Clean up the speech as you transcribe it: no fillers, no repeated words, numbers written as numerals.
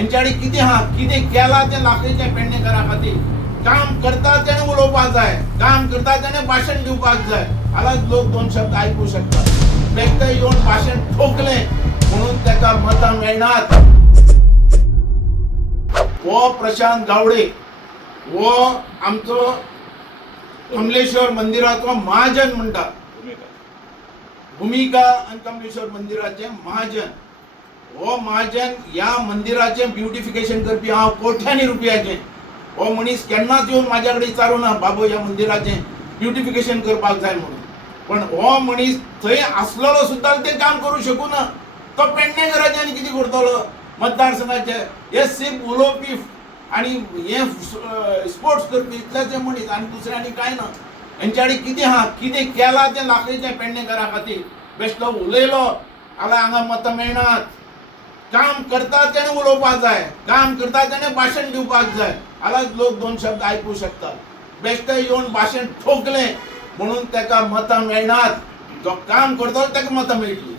हेंच्यानी कितें केलां तें लाखीच्या पेडणेकरा खातीर काम करता तेणें उलोवपाक जाय, काम करता तेणें भाशण दिवपाक जाय. हालांच लोक दोन शब्द आयकूं शकतात. बेश्टे येवन भाशण ठोकलें म्हणून ताका मतां मेळनात. हो प्रशांत गावडे हो आमचो कमलेश्वर मंदिराचो महाजन म्हणटा. भूमिका आनी कमलेश्वर मंदिराचे महाजन. हो महाजन ह्या मंदिराचें ब्युटिफिकेशन करपी हांव कोट्यांनी रुपयाचें. हो मनीस केन्नाच येवन म्हाज्या कडेन विचारूं ना बाबू ह्या मंदिराचें ब्युटिफिकेशन करपाक जाय म्हणून. पण हो मनीस थंय आसलेलो सुद्दां तें काम करूं शकूं ना. तो पेडणेकराचें आनी कितें करतलो मतदारसंघाचे. हे सिर्फ उलोवपी आनी हे स्पोर्ट्स करपी इतलेच मनीस आनी दुसरें आनी कांय ना. हेंच्यानी कितें केलां तें लाखीच्या पेडणेकरा खातीर बेश्टो उलयलो जाल्यार हांगा मतां मेळनात. काम करता तेणें उलोवपाक जाय, काम करता तेणें भाशण दिवपाक जाय. हालांच लोक दोन शब्द आयकूं शकतात. बेश्टे येवन भाशण ठोकलें म्हणून ताका मतां मेळनात. जो काम करतलो ताका मतां मेळटलीं.